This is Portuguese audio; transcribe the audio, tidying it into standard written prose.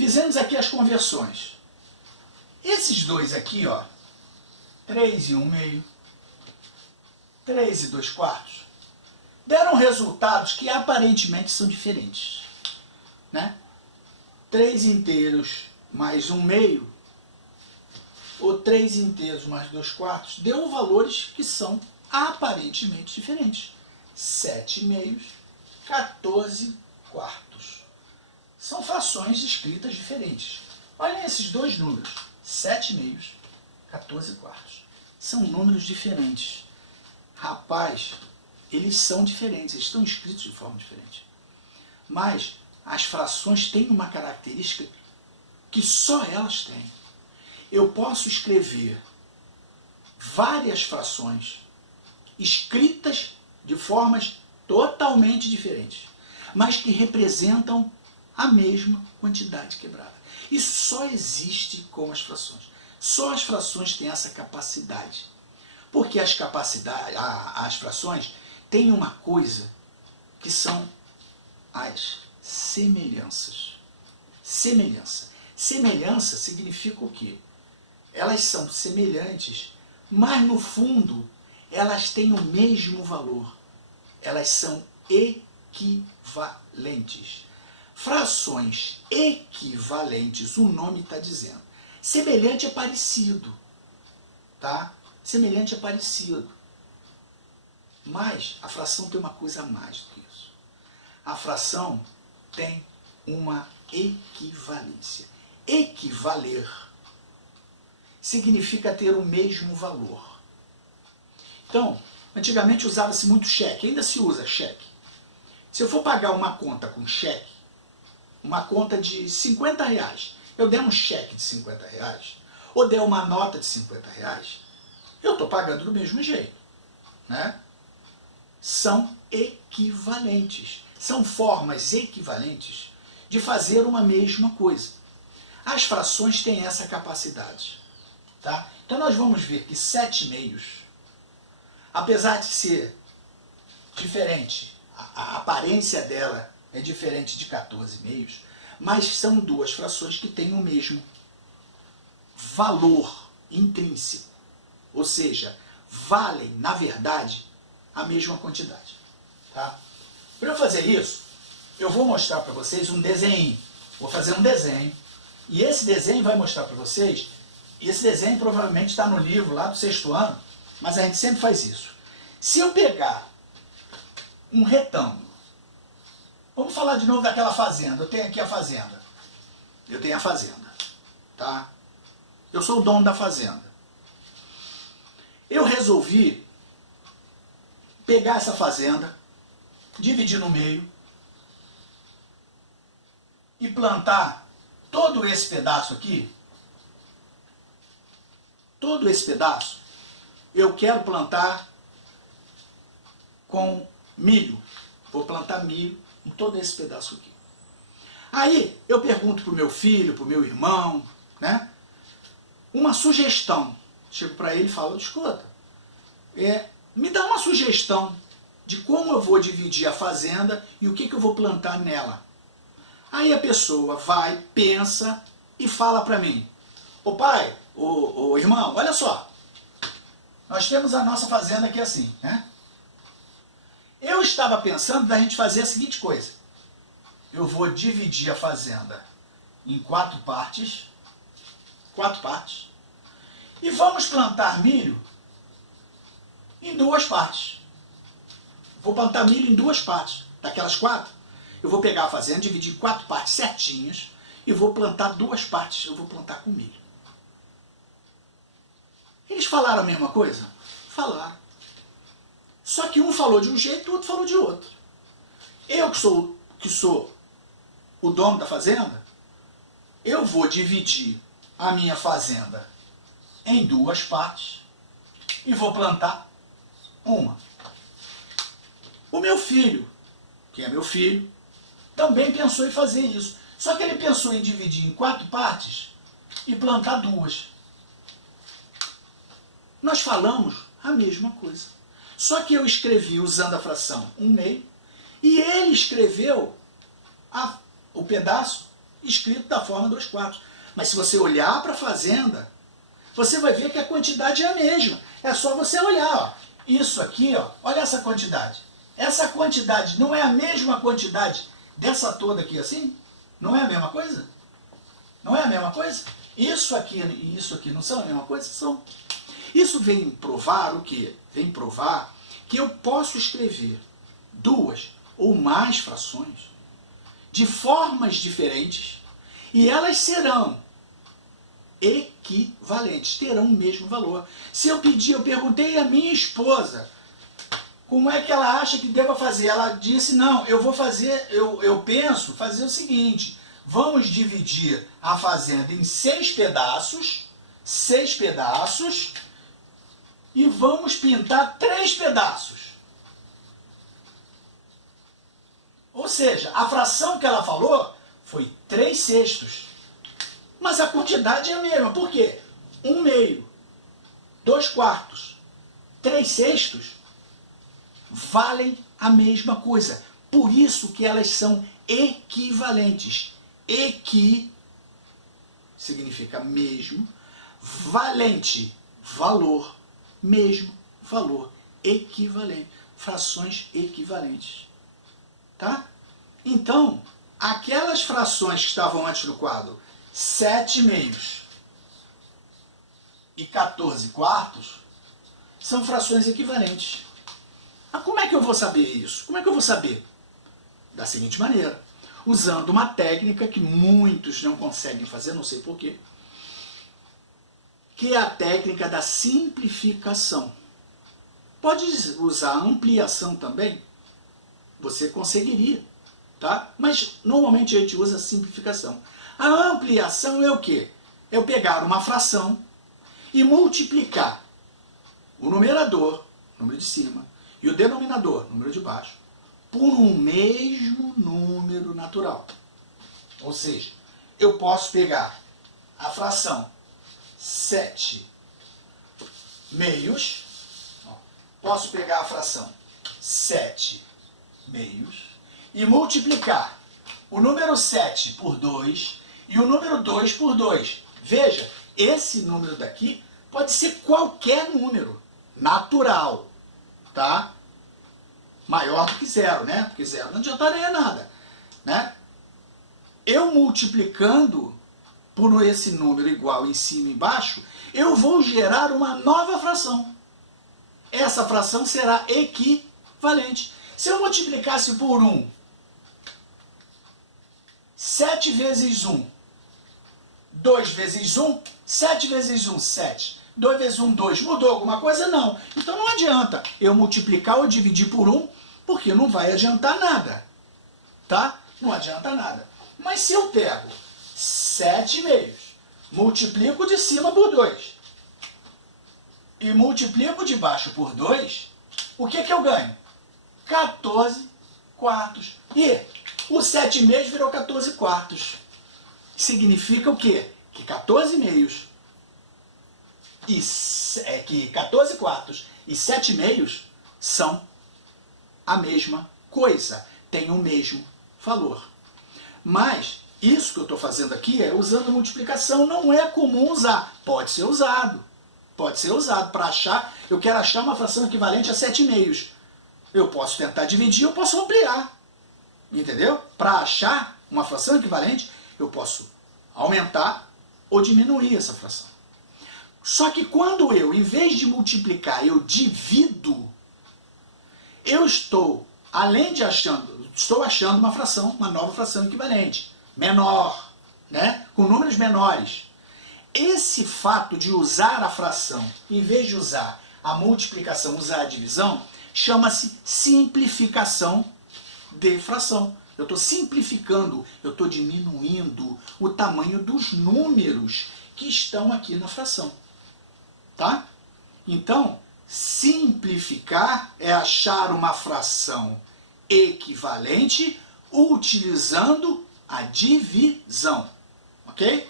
Fizemos aqui as conversões. Esses dois aqui, ó, 3 e 1/2, 3 e 2/4, deram resultados que aparentemente são diferentes, né? 3 inteiros mais 1/2, ou 3 inteiros mais 2/4, deu valores que são aparentemente diferentes. 7/2, 14/4. São frações escritas diferentes. Olhem esses dois números, 7/2, 14/4. São números diferentes. Rapaz, eles são diferentes, eles estão escritos de forma diferente. Mas as frações têm uma característica que só elas têm. Eu posso escrever várias frações escritas de formas totalmente diferentes, mas que representam a mesma quantidade quebrada. Isso só existe com as frações. Só as frações têm essa capacidade. Porque as frações têm uma coisa que são as semelhanças. Semelhança significa o quê? Elas são semelhantes, mas no fundo elas têm o mesmo valor. Elas são equivalentes. Frações equivalentes, o nome está dizendo. Semelhante é parecido, tá? Semelhante é parecido. Mas a fração tem uma coisa a mais do que isso. A fração tem uma equivalência. Equivaler significa ter o mesmo valor. Então, antigamente usava-se muito cheque, ainda se usa cheque. Se eu for pagar uma conta com cheque, uma conta de R$50, eu der um cheque de R$50, ou der uma nota de R$50, eu estou pagando do mesmo jeito, né? São equivalentes. São formas equivalentes de fazer uma mesma coisa. As frações têm essa capacidade, tá? Então nós vamos ver que 7/2, apesar de ser diferente, a aparência dela é diferente de 14/2, mas são duas frações que têm o mesmo valor intrínseco. Ou seja, valem, na verdade, a mesma quantidade. Tá? Para eu fazer isso, eu vou mostrar para vocês um desenho. Vou fazer um desenho. E esse desenho vai mostrar para vocês, esse desenho provavelmente está no livro lá do 6º ano, mas a gente sempre faz isso. Se eu pegar um retângulo, vamos falar de novo daquela fazenda. Eu tenho aqui a fazenda. Eu tenho a fazenda. Tá? Eu sou o dono da fazenda. Eu resolvi pegar essa fazenda, dividir no meio e plantar todo esse pedaço aqui. Todo esse pedaço eu quero plantar com milho. Vou plantar milho em todo esse pedaço aqui. Aí eu pergunto para o meu filho, para o meu irmão, né, uma sugestão. Chego para ele e falo, escuta, me dá uma sugestão de como eu vou dividir a fazenda e o que eu vou plantar nela. Aí a pessoa vai, pensa e fala para mim, ô pai, ô irmão, olha só, nós temos a nossa fazenda aqui assim, né? Eu estava pensando da gente fazer a seguinte coisa. Eu vou dividir a fazenda em 4 partes, e vamos plantar milho em 2 partes. Vou plantar milho em 2 partes. Daquelas 4, eu vou pegar a fazenda, dividir em 4 partes certinhas, e vou plantar 2 partes, eu vou plantar com milho. Eles falaram a mesma coisa? Falaram. Só que um falou de um jeito e o outro falou de outro. Eu que sou o dono da fazenda, eu vou dividir a minha fazenda em 2 partes e vou plantar uma. O meu filho, que é meu filho, também pensou em fazer isso. Só que ele pensou em dividir em 4 partes e plantar 2. Nós falamos a mesma coisa. Só que eu escrevi usando a fração 1/2 e ele escreveu o pedaço escrito da forma 2/4. Mas se você olhar para a fazenda, você vai ver que a quantidade é a mesma. É só você olhar. Ó. Isso aqui, ó, olha essa quantidade. Essa quantidade não é a mesma quantidade dessa toda aqui assim? Não é a mesma coisa? Não é a mesma coisa? Isso aqui e isso aqui não são a mesma coisa? São. Isso vem provar o quê? Vem provar que eu posso escrever duas ou mais frações de formas diferentes e elas serão equivalentes, terão o mesmo valor. Se eu perguntei à minha esposa como é que ela acha que deva fazer, ela disse, não, eu vou fazer, eu penso fazer o seguinte, vamos dividir a fazenda em 6 pedaços, e vamos pintar 3 pedaços. Ou seja, a fração que ela falou foi 3/6. Mas a quantidade é a mesma. Por quê? 1/2, 2/4, 3/6 valem a mesma coisa. Por isso que elas são equivalentes. Equi significa mesmo, valente, valor, mesmo, valor, equivalente. Frações equivalentes. Tá? Então, aquelas frações que estavam antes do quadro, 7/2 e 14/4, são frações equivalentes. Mas como é que eu vou saber isso? Como é que eu vou saber? Da seguinte maneira, usando uma técnica que muitos não conseguem fazer, não sei porquê, que é a técnica da simplificação. Pode usar a ampliação também, você conseguiria, tá? Mas normalmente a gente usa a simplificação. A ampliação é o quê? É eu pegar uma fração e multiplicar o numerador, número de cima, e o denominador, número de baixo, por um mesmo número natural. Ou seja, eu posso pegar a fração 7/2, posso pegar a fração 7/2 e multiplicar o número 7 por 2 e o número 2 por 2. Veja, esse número daqui pode ser qualquer número natural, tá? Maior do que 0, né? Porque 0 não adiantaria nada, né? Eu multiplicando por esse número igual em cima e embaixo, eu vou gerar uma nova fração. Essa fração será equivalente. Se eu multiplicasse por 1, 7 vezes 1, 2 vezes 1, 7 vezes 1, 7. 2 vezes 1, 2. Mudou alguma coisa? Não. Então não adianta eu multiplicar ou dividir por 1, porque não vai adiantar nada. Tá? Não adianta nada. Mas se eu pego 7/2, multiplico de cima por 2 e multiplico de baixo por 2, o que que eu ganho? 14/4. E o 7/2 virou 14/4. Significa o quê? Que 14/2 que 14/4 e 7/2 são a mesma coisa, têm o mesmo valor. Mas isso que eu estou fazendo aqui é usando multiplicação, não é comum usar. Pode ser usado para achar, eu quero achar uma fração equivalente a 7/2. Eu posso tentar dividir, eu posso ampliar. Entendeu? Para achar uma fração equivalente, eu posso aumentar ou diminuir essa fração. Só que quando eu, em vez de multiplicar, eu divido, eu estou, além de estou achando uma fração, uma nova fração equivalente, menor, né? Com números menores. Esse fato de usar a fração, em vez de usar a multiplicação, usar a divisão, chama-se simplificação de fração. Eu estou simplificando, eu estou diminuindo o tamanho dos números que estão aqui na fração. Tá? Então, simplificar é achar uma fração equivalente utilizando a divisão. Ok?